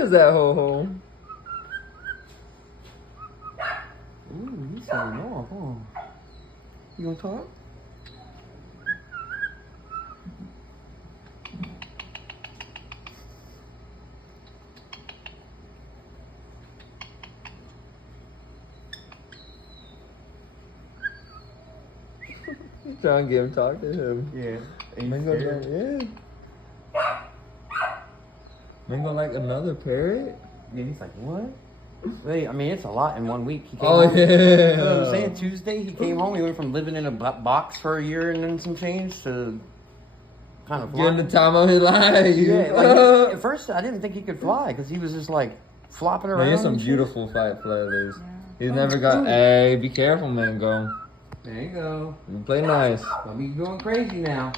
is that ho-ho? Ooh, you sound off, huh? You gonna talk? Trying to get him talk to him. Yeah. Mango like, yeah. Mango like another parrot? Yeah, he's like, what? Wait, I mean, it's a lot in 1 week. He came Oh, home. yeah. You know what I'm saying? Tuesday, he came home. He went from living in a box for a year and then some change to kind of Getting flying. the time of his life. Yeah, like at first I didn't think he could fly because he was just like flopping around. Man, he's some and shit. beautiful flight feathers. Yeah. He's never got. Hey, be careful, Mango. There you go. You play nice. Don't be going crazy now.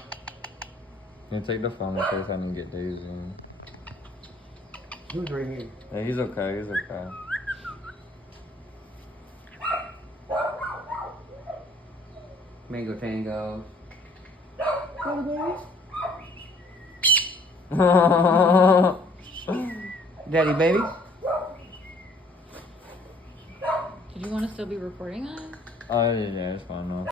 You take the phone in case I didn't get Daisy. Who's right here? Hey, he's okay. He's okay. Mango Tango. Daddy baby. Did you want to still be recording that? Oh yeah, it's fine though.